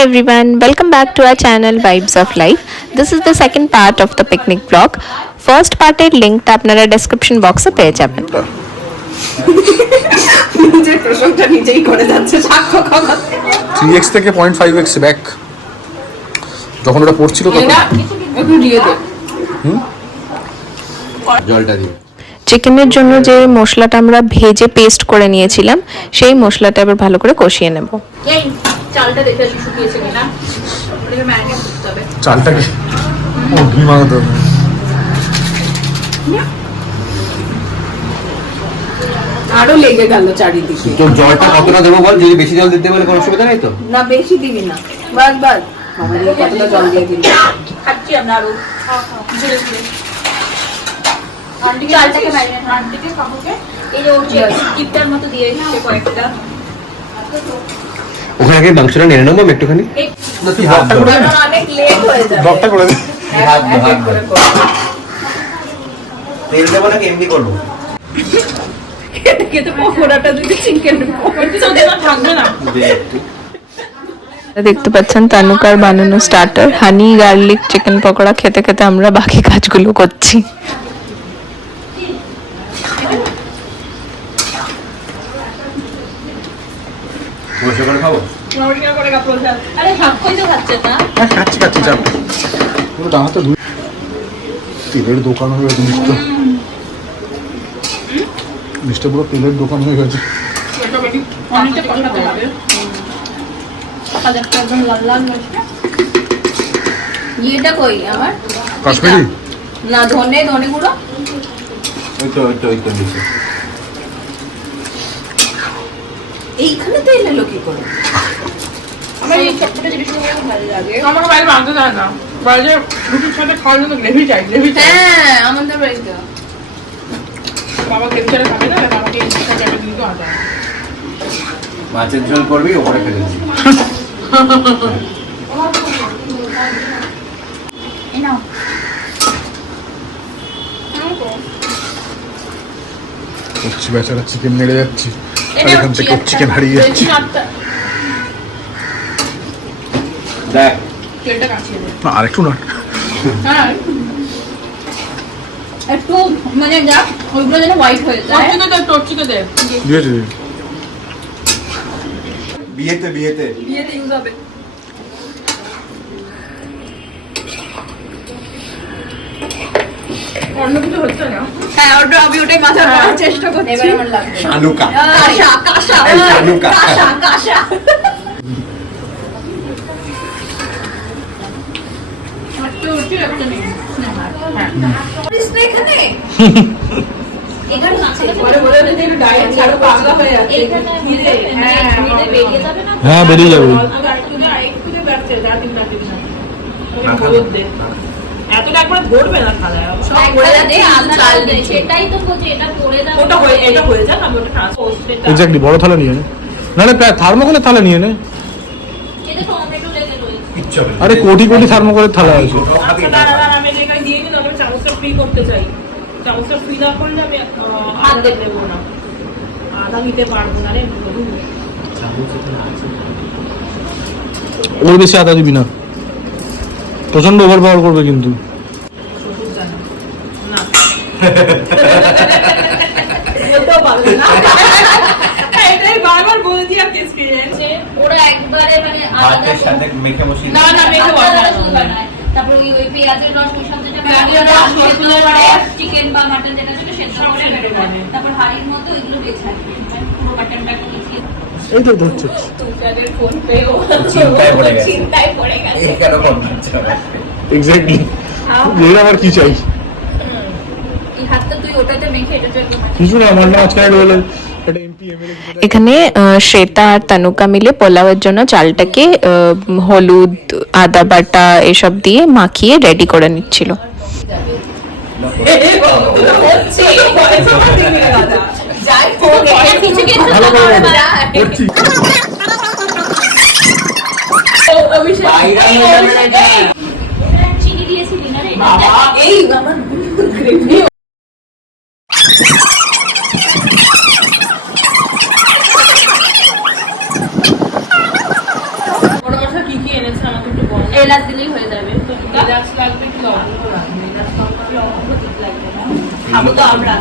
Hi everyone, welcome back to our channel Vibes of Life. This is the second part of the picnic vlog. First part এর লিংকটা আপনারা description বক্সে পেয়ে যাবেন। নিজের প্রশংসা নিজেই করে যাচ্ছে সাক্ষ্য কথা 3x থেকে 0.5x ব্যাক যখন ওটা পড়ছিল তখন একটু দিয়ে দে জলটা দিয়ে চিকেনের জন্য যে মশলাটা আমরা ভেজে পেস্ট করে নিয়েছিলাম সেই মশলাটা এবার ভালো করে কষিয়ে নেব। এই চালটা দেখে শুকিয়েছে কিনা ওটাকে ম্যারিনেট করতে হবে চালটাকে ও ঘি মাখাতে হবে। আরো লেগে গেল চারিদিকে তো জলটা কতটা দেবো বল, যদি বেশি জল দিতে বলে কোনো অসুবিধা নেই তো? না বেশি দিবি না বাস বাস আমাদের কতটা জল দিয়ে দিবি খাচ্ছি আমরা আরো ধীরে ধীরে আন্টিকে চালটাকে ম্যারিনেট আন্টিকে কাকুকে এই যে ওটা টিপটার মতো দিয়ে দিতে কয়েকটা ওখানে আগে মাংসটা নেড়ে নেবো আমি একটুখানি। না তুই হাতটা করে দে, অনেক লেট হয়ে যাবে ব্লগটা করে দে। হাত করে তেল দেবো নাকি এমনি করবো? খেতে পকোড়াটা যদি চিকেন পকোড়া থাকবে না দেখতে পাচ্ছেন তানুকার বানানো স্টার্টার হানি গার্লিক চিকেন পকোড়া খেতে খেতে আমরা বাকি কাজগুলো করছি। বসে করে খাবো? আরে ভাগ কইতে খাচ্ছে না হ্যাঁ খাচ্ছি চাপ পুরো ডাহাতে ধুই তেলের দোকান হয়ে গেছে মিষ্টি পুরো তেলের দোকান হয়ে গেছে। অনেকটা কষাতে হবে হাজারটা একদম লাল লাল হয়েছে ইয়েটা কই আমার কাশ্মীরি না ধনে গুঁড়ো ওই তো দিচ্ছি। এইখানে তো এলো কি করে আমার এই চটপটা জিনিসগুলো ভালো লাগে আমার বাইরে বানাতে চায় না, বাইরে রুটির সাথে খাওয়ার জন্য গ্রেভি চাই। হ্যাঁ আমাদের বাড়িতে বাবা গ্রেভি ছাড়া খাবে না, বাবাকে এই চিকেন ক্যাবে দিয়ে তো আদা মাছের ঝোল করবি ওপরে ফেলে দিচ্ছি। এই নাও করছি বেচারা চিকেন নেড়ে যাচ্ছি আর এখান থেকে চিকেন হারিয়ে যাচ্ছি। দেখ তেলটা কাছিয়ে দে। না আরেকটু না হ্যাঁ একটু মানে যা ওইগুলো যেন হোয়াইট হয়ে যায় টর্চিতে দে দিয়েছি বিয়েতে বিয়েতে ইউজ হবে অন্য কিছু হচ্ছে না। হ্যাঁ ওটা আমি ওটাই মাথায় রাখার চেষ্টা করছি এবার আমার লাগবে শানুকা কাঁসা এই শানুকা কাঁসা একটা হচ্ছে একটা নেই। এখানে এখানে আছে বলে বলে যদি ডায়েট ছাড়ো পাগলা হয়ে যাচ্ছে। এখানে মিলে বেরিয়ে যাবে না হ্যাঁ বেরিয়ে যাবে। একটু যে বাড়ছে যা দিন না দিন না হলুদ দে এতটা একবার ধরবে না খালায় সব করে দে আলু চাল দে সেটাই তো বলছি এটা করে দাও এটা হয়ে যাক আমি ওটা ট্রান্সফার এক্স্যাক্টলি বড় থালা নিয়ে নে নাহলে থার্মোকলের থালা নিয়ে নে। এটা টমেটো লেগে রয়েছে কিচ্ছু হবে না। আরে কোটি খার্মোকলের থালা আছে। আচ্ছা দাঁড়া আমি যেটাই দিয়ে দিন আমি চামচটা ফ্রি করতে চাই। চামচটা ফ্রি না করলে আমি হাত দেবো না, আধা নিতে পারবো না রে। ওর বেশি আদা দিবি না, প্রচন্ড ওভার পাওয়ার করবে কিন্তু। বলতেও পারবে না এটাই বারবার বলে দিয়ে আর কেস খেয়ে যাচ্ছে। ওরা একবারে মানে আলাদা ভাতের সাথে মেখে বসিয়ে না না মেখে আলাদা বসা শুধু বানায় তারপর ওই পেঁয়াজের রস ওই সব যেটা পেঁয়াজের রস, রসুনের রস, চিকেন বা মাটন যেটা ছিল সেদ্ধ করে রেখে দেয় তারপর হাড়ির মধ্যে ওইগুলো বেছায় পুরো মাটনটাকে মিশিয়ে এই তো ধরছে তুষারের ফোন পে ও চিন্তায় পড়ে গেছে। চিন্তায় পড়ে গেছে এই কেন করছে? এক্স্যাক্টলি এর আবার কি চাই এই হাতটা তুই ওটাতে মেখে এটাতে একদম কিছু না আমার না আজকে একটা বলে এটা এমপি এমএলএ এখানে শ্বেতা আর তানুকা মিলে পোলাওয়ের জন্য চালটাকে হলুদ আদা বাটা এসব দিয়ে মাখিয়ে রেডি করে নিচ্ছিল। হচ্ছে যাই হোক এটা কিছু কিছু ভালো করে বলো। যায় করছি বাইরে হয়ে যাবে না এটা। চিনি দিয়েছিলি না রে এই আমার গ্রেভি বড় মশলা কি কি খাবো তো আমরা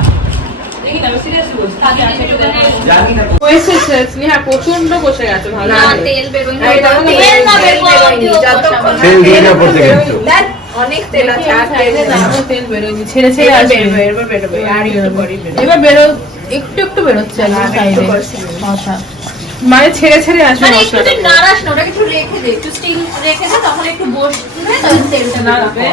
দেখি না সিরিয়াসলি বলছি তাকে আসে তো জানি না বসে স্নেহা প্রচন্ড বসে গেছে ভালো না করে। তেল বেরোয় না এই দেখো, তেল না তেল বেরোয়নি, বেরোয় যতক্ষণ তেল দিয়ে না পড়তে গেছো অনেক তেল আছে আর তেল বেরোয়নি ছেড়ে ছেড়ে আসবে এবার বেরোবে আর একটু পরে এবার একটু একটু বেরোচ্ছে সাইডে মশলা মানে ছেড়ে ছেড়ে আসবে মানে একটু মশলাটা তুই নাড়াস না ওটাকে একটু রেখে দে একটু স্টিল রেখে দে তখন একটু বসবে তখন তেলটা নাড়াবে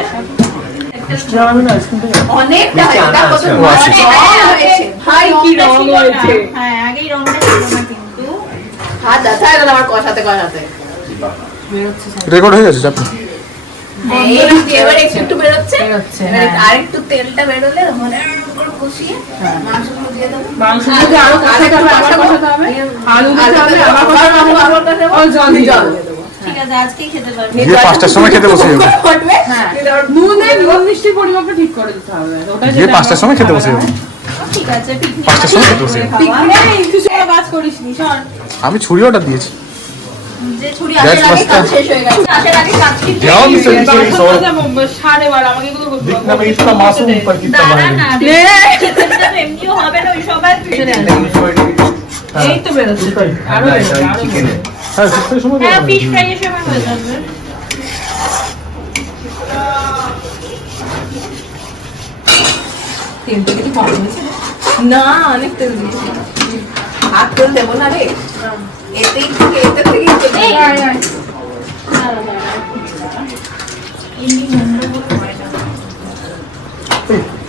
অনেকটা নিচে আনা কত আছে। অনেক হয়েছে ভাই কি রং হয়েছে হ্যাঁ আগেই রংটা ছিল না কিন্তু হাত ব্যথা গেল আমার কষাতে কষাতে রেকর্ড হয়ে গেছে চাপ নেই। এবার একটু একটু বেরোচ্ছে আর একটু তেলটা বেরোলে মানে কষিয়ে মাংসগুলো দিয়ে দেবো মাংসগুলো আরো কষাতে হবে আলু দিতে হবে আবার কষাতে হবে জল দিয়ে দেবো ঠিক আছে আজকেই খেতে পারবি গিয়ে 5টার সময় খেতে বসে যাবো। নুন মিষ্টি পরিমাপটা ঠিক করে দিতে হবে ওটা গিয়ে 5টার সময় খেতে বসে যাবো। ঠিক আছে পিকনিক 5টার সময় খেতে বসে যাবো। কিছু কাজ করিস নি শোন আমি ছুরি অর্ডার দিয়েছি। যে ছুরি That's আসার আগে what's কাজ the- শেষ হয়ে গেছে আসার আগে কাজ ঠিক যাও দিছে সাড়ে বারো আমাকে এগুলো दिखने में इतना मासूम पर कितना দাঁড়া बड़ा না है। চিকেনটা তো এমনিও হবে না ওই সবাই এই তো বেরোচ্ছে আরো বেরোচ্ছে আরো চিকেনে হ্যাঁ শিখতে সময় হ্যাঁ লাগবে। ফিশ ফ্রাই এর সময় হয়ে যাবে তেলটা কি কম হয়েছে না অনেক তেল দিয়েছি আর তেল দেবো না রে এতেই থেকে এতে থেকে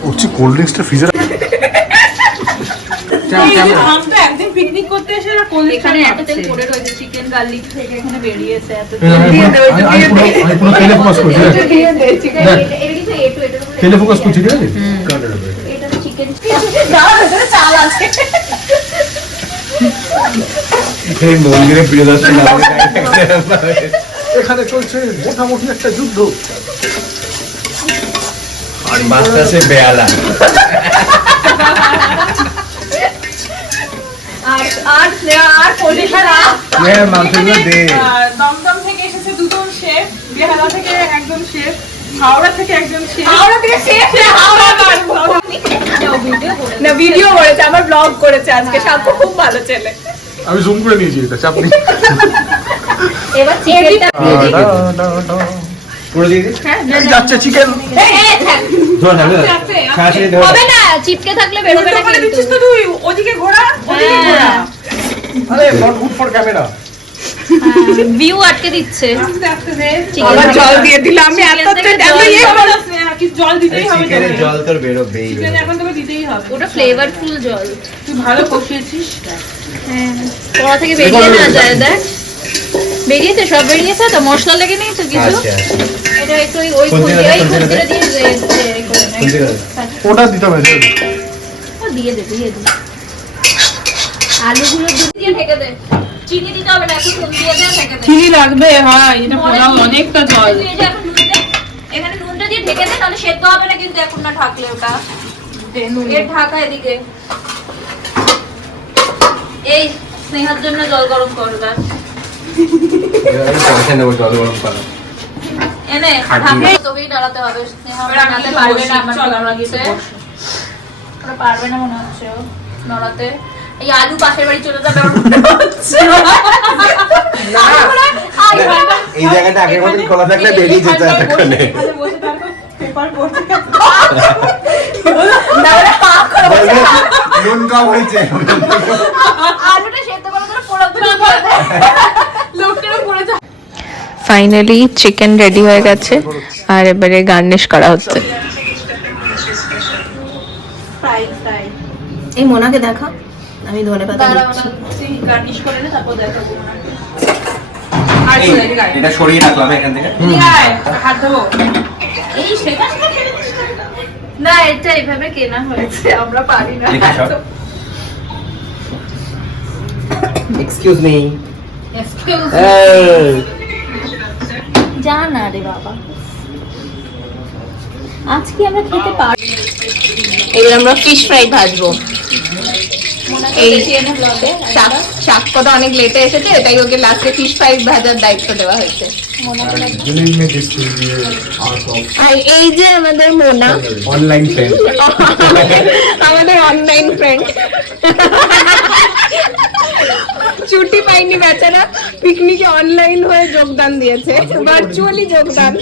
হচ্ছে কোল্ড ড্রিঙ্কসটা ফ্রিজে আমরা একদিন পিকনিক করতে এসে না কোল্ড এখানে এত তেল পড়ে রয়েছে চিকেন গার্লিক থেকে এখানে বেরিয়েছে এত আমি পুরো তেলে ফোকাস করছি এটা কিন্তু এটু এটার উপরে তেলে ফোকাস করছি ঠিক আছে এটা চিকেন চাল আছে এই মন্দিরে প্রিয়দর্শন এখানে চলছে মোটামুটি একটা যুদ্ধ। আর বাচ্চাছে বেয়ালা আর পরিষ্কার মাংসগুলো দে দমদম থেকে এসেছে দুজন শেফ বেহালা থেকে একজন শেফ হাওড়া থেকে একজন শেফ হাওড়া থেকে শেষ হাওড়া না ভিডিও করেছে আমার ব্লগ করেছে আজকে সাপু খুব ভালো ছেলে আমি জুম করে নিয়েছি এটা চাপ নেই। এবার চিকেনটা পুরো দিয়ে দিস এই যাচ্ছে চিকেন। ধর না ছাড়াছাড়ি ধর হবে না চিপকে থাকলে বেরোবে না ওখানে দিচ্ছিস কিন্তু তো তুই ওদিকে ঘোরা ওদিকে ঘোরা আরে not good for camera. View আটকে দিচ্ছে আবার জল দিয়ে দিলাম আমি এত কি জল দিতেই হবে চিকেনের তোকে। জল তোর বেরোবেই চিকেন এখন তোকে দিতেই হবে ওটা ফ্লেভারফুল জল তুই ভালো কষিয়েছিস হ্যাঁ কড়া থেকে বেরিয়ে না যায় দেখ বেরিয়েছে সব বেরিয়েছে তো মশলা লেগে নেই তো কিছু আচ্ছা এটা একটু ওই খুন্তিটা দে, খুন্তিটা খুন্তিটা দে। দিয়ে করে খুন্তি করে দে। ওটা দিতে হবে দিয়ে দে আলুগুলো দুধ দিয়ে ঢেকে দে চিনি দিতে হবে না একটু নুন দিয়ে দে ঢেকে দে চিনি লাগবে হ্যাঁ এটা পোড়াও অনেকটা জল তুই এই যে এখন নুন দে এখানে নুনটা দিয়ে ঢেকে দে তাহলে সেদ্ধ হবে না কিন্তু এখন না ঢাকলে ওটা এর ঢাকা এদিকে এই স্নেহার জন্য জল গরম করবে আমি পয়সা নেবো জল গরম করা এনে ঢাকা তোকেই দাঁড়াতে হবে স্নেহা বানাতে পারবে না আমার চল আমরা গিয়ে কাছে। ওরা পারবে না মনে হচ্ছে ও নড়াতে এই আলু পাশের বাড়ি চলে যাবে আমার মনে হচ্ছে। আলুগুলো- এই জায়গাটা আগের মতন খোলা থাকলে বেরিয়ে যেত এতক্ষণে এখানে বসে থাকো পেপার পড়তে বলবে, নুন কম হয়েছে আলুটা সেদ্ধ করে ধরে পোড়া লোকটারও পড়ে যায় ফাইনালি চিকেন রেডি হয়ে গেছে আর এবারে গার্নিশ করা হচ্ছে। ফ্রাই ফ্রাই এই মোনাকে দেখা আমি ধনেপাতা তুই গার্নিশ করে নে তারপর দেখাবো আর এই, এটা সরিয়ে রাখলাম এখান থেকে হাত ধোবো এই সেটা না এটা এইভাবে কেনা হয়েছে আমরা পারি না দেখি সব এক্সকিউজ মি Excuse me. যা না রে বাবা আজকে আমরা খেতে পারি এবার আমরা ফিশ ফ্রাই ভাজবো এই ব্লগে শাক কটা অনেক লেটে এসেছে তাই ওকে লাস্টে ফিশ ফ্রাই ভাজার দায়িত্ব দেওয়া হয়েছে Believe me, this will be an art of আর এই যে আমাদের মোনা, online friend. আমাদের অনলাইন ফ্রেন্ড, ছুটি পাইনি বেচারা, পিকনিকে অনলাইন হয়ে যোগদান দিয়েছে, ভার্চুয়ালি যোগদান,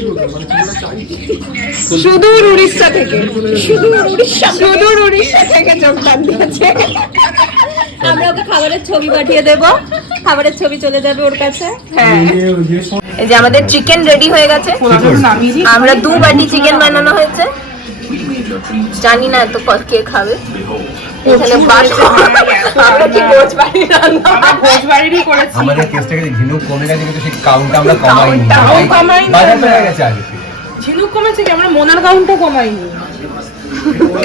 সুদূর উড়িষ্যা থেকে, সুদূর উড়িষ্যা থেকে যোগদান দিয়েছে। আমরা ওকে খাবারের ছবি পাঠিয়ে দেব, খাবারের ছবি চলে যাবে ওর কাছে। হ্যাঁ, এই যে আমাদের চিকেন রেডি হয়ে গেছে, আমরা 2 বাটি চিকেন বানানো হয়েছে, জানি না তো কে খাবে। এখানে আমরা কি ভোজ বাড়ি রান্না, ভোজ বাড়িরই করেছি। আমাদের কেসটাকে ঝিনুক কমে গেছে কিন্তু সেই কাউন্টটা আমরা কমাইনি। কমাইনি। বাজার হয়ে গেছে আগে থেকে। ঝিনুক কমেছে কি, আমরা মোনার কাউন্টটা কমাইনি,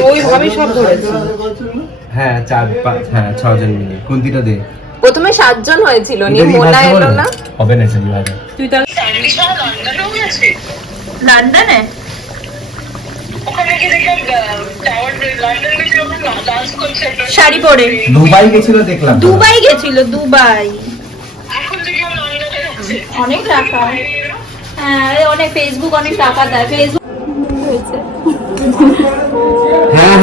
ওইভাবেই সব ধরেছি। হ্যাঁ 6 জন মিলে। কোনটিটা দে? প্রথমে 7 জন হয়েছিল, নিয়ে মোনা এলো না। হবে না সেই ভাবে। তুই তাহলে লন্ডনে শাড়ি পরে দুবাই গেছিল দেখলাম। দুবাই গেছিল, দুবাই। অনেক টাকা, হ্যাঁ অনেক, ফেসবুক অনেক টাকা দেয়, ফেসবুক হয়েছে। হ্যাঁ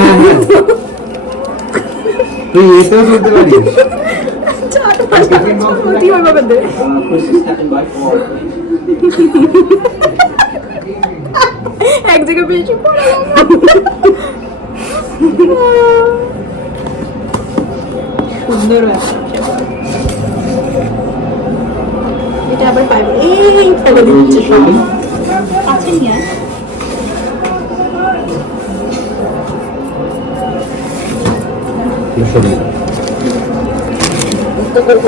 তুই এটাও বলতে পারিস। এক জায়গায় বেশি সুন্দর, এটা আবার পাইব, এই ফেলে দিচ্ছে সব আছে নিয়ে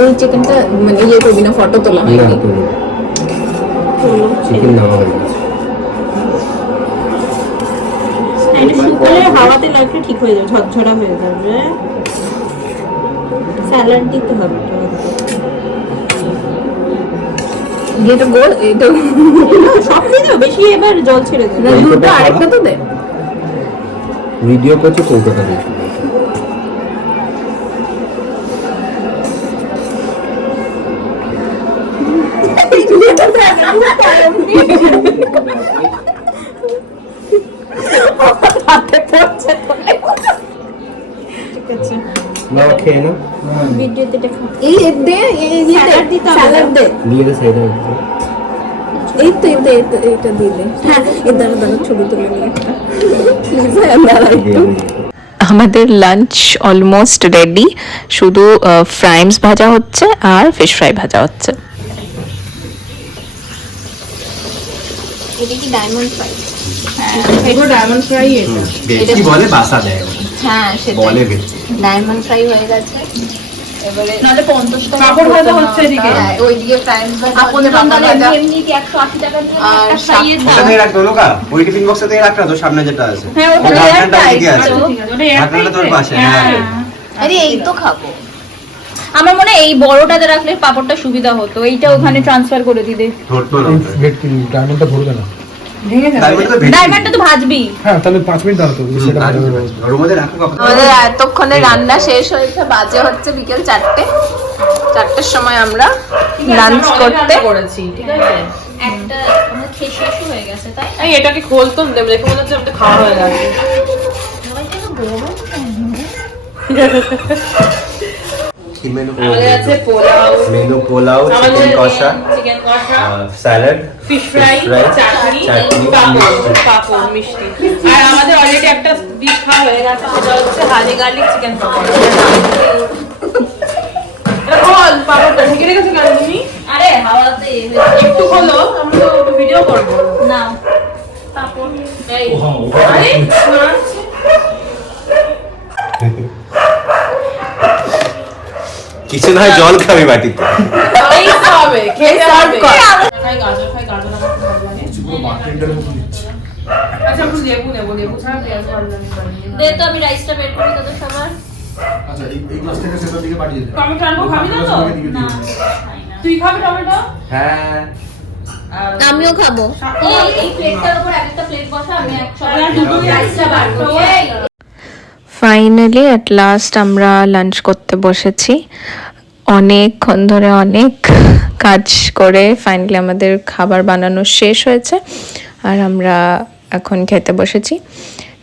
ওই চিকেনটা মানে ইয়ে করবি না, ফটো তোলা হয়নি। চিকেন নেওয়া হয়ে গেছে। এটা শুকালে হাওয়াতে লাগলে ঠিক হয়ে যাবে, ঝরঝরা হয়ে যাবে। স্যালাড দিতে হবে, এটা গোল, এটা সব দিয়ে দাও, বেশি এবার জল ছেড়ে দেবে। দুটো আরেকটা তো দে। ভিডিও করছে কলকাতা থেকে। না খেয়ে না ভিডিওতে দেখা এই দে, এই স্যালাড দিতে হবে। স্যালাড দে, দিয়ে দে সাইডে। এই তো এটা দিলে। হ্যাঁ, এই দাঁড়া ছবি তুলে নিয়ে একটা প্লিজ। আমাদের লাঞ্চ অলমোস্ট রেডি, শুধু ফ্রাইমস ভাজা হচ্ছে আর ফিশ ফ্রাই ভাজা হচ্ছে। এটা কি ডায়মন্ড ফ্রাই? এগুলো ডায়মন্ড ফ্রাই। এটা কি বলে বাসা দেয় ওটা। হ্যাঁ, সেটা বলে বেশি। ডায়মন্ড ফ্রাই হয়ে গেছে। এবারে নালে 50 টাকা পাপড় ভাজা হচ্ছে এদিকে। হ্যাঁ, ওইদিকে ফ্রাইমস ভাজা, আপনি পাপড় ভাজা। এমনি কি 180 টাকা দিয়ে আর একটা খাইয়ে ওটা দাও। থেকে রাখতো লোকা, ওই টিফিন বক্সে থেকে রাখ না, তো সামনে যেটা আছে। হ্যাঁ, ওটা ওটা air ঢাকনাটা tight এদিকে আছে। তো। ঠিক আছে, ওটা air ঢাকনাটা তোর tight। পাশে। হ্যাঁ। হ্যাঁ আরে এই তো খাবো। আমার মনে হয় এই বড়টাতে রাখলে পাপড়টা সুবিধা হতো, এইটা ওখানে ট্রান্সফার করে দিলে। ধরতো না ওটা। ডায়মন্ডটা ধরবে না। ভেঙে যাবে। তার মধ্যে তো ভেতরে- ডায়মন্ডটা তো ভাজবি। হ্যাঁ, তাহলে 5 মিনিট দাঁড়াতো, সেটা ভালো হবে। ওর মধ্যে রাখো কাপড়। আমাদের এতক্ষণে রান্না শেষ হয়েছে, বাজে হচ্ছে বিকেল 4টের সময় আমরা লাঞ্চ করতে করেছি, ঠিক আছে। একটা আমরা খেয়ে শেষ হয়ে গেছে, তাই না? এই এটাকে খোলতো দেব, দেখে মনে হচ্ছে আমাদের খাওয়া হয়ে গেছে। কি মেনু আমাদের আছে পোলাও, মেনু পোলাও, আমাদের চিকেন কষা, চিকেন কষা, স্যালাড, ফিশ ফ্রাই, চাটনি, পাপড়, মিষ্টি। আর আমাদের অলরেডি একটা ডিশ খাওয়া হয়ে গেছে, সেটা হচ্ছে হানি গার্লিক চিকেন পকোড়া। এটা খোল, পাপড়টা ঢেকে রেখেছো কেন তুমি? আরে হাওয়াতে একটু খোলো, আমরা তো একটু ভিডিও করবো। না পাপড় এই, আরে নাচছে। কিছু না হয় জল খাবি বাটিতে। এই খাবে, খেয়ে সার্ভ যাবে। কর। খাই গাজর, আমার খুব ভালো লাগে। আচ্ছা, একটু লেবু নেবো, লেবু ছাড়া পেঁয়াজ ভালো লাগে না। দে তো, আমি রাইসটা বের করি তোদের সবার। আচ্ছা, এই গ্লাস থেকে সেটার দিকে পাঠিয়ে দে। টমেটো আনবো, খাবি না তো? না খাই না। তুই খাবি টমেটো? হ্যাঁ আর আমিও খাবো। এই প্লেটটার উপর একটা প্লেট বসা, আমি আর দুটোই রাইসটা বার করি। এই ফাইনালি অ্যাট লাস্ট আমরা লাঞ্চ করতে বসেছি। অনেকক্ষণ ধরে অনেক কাজ করে ফাইনালি আমাদের খাবার বানানো শেষ হয়েছে আর আমরা এখন খেতে বসেছি।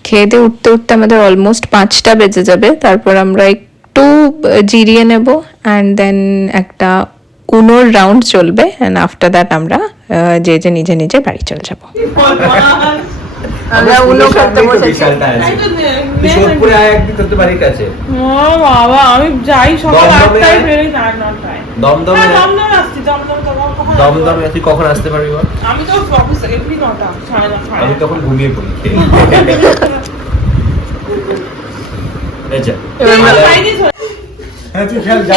খেয়ে দিয়ে উঠতে উঠতে আমাদের অলমোস্ট 5টা বেজে যাবে। তারপর আমরা একটু জিরিয়ে নেব অ্যান্ড দেন একটা উনোর রাউন্ড চলবে অ্যান্ড আফটার দ্যাট আমরা যে নিজে নিজে বাড়ি চলে যাব। আমরা উনো খেলতে বসেছি। সোদপুরে আয় একদিন তোর তো বাড়ির কাছে। ও বাবা, আমি যাই সকাল 8টায় বেরোই, 9টায়। দমদমে দমদমে আসছি, দমদম কখন আসবো? দমদমে তুই কখন আসতে পারবি বল? আমি তো অফিস থেকে এমনি 9টা, 9:30। আমি তখন ঘুমিয়ে পড়ি। আচ্ছা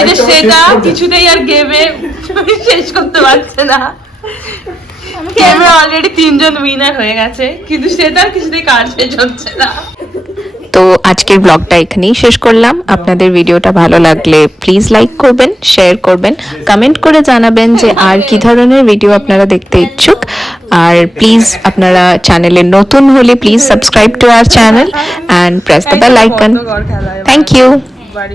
এটা সেটা কিছুতেই আর গেমে শেষ করতে পারছে না। গেমে অলরেডি 3জন উইনার হয়ে গেছে কিন্তু সেটা কিছুতেই কার শেষ হচ্ছে না। তো আজকের ব্লগটা এখানেই শেষ করলাম। আপনাদের ভিডিওটা ভালো লাগলে প্লিজ লাইক করবেন, শেয়ার করবেন, কমেন্ট করে জানাবেন যে আর কি ধরনের ভিডিও আপনারা দেখতে ইচ্ছুক। আর প্লিজ আপনারা চ্যানেলে নতুন হলে please subscribe to our channel and press the bell icon. Thank you.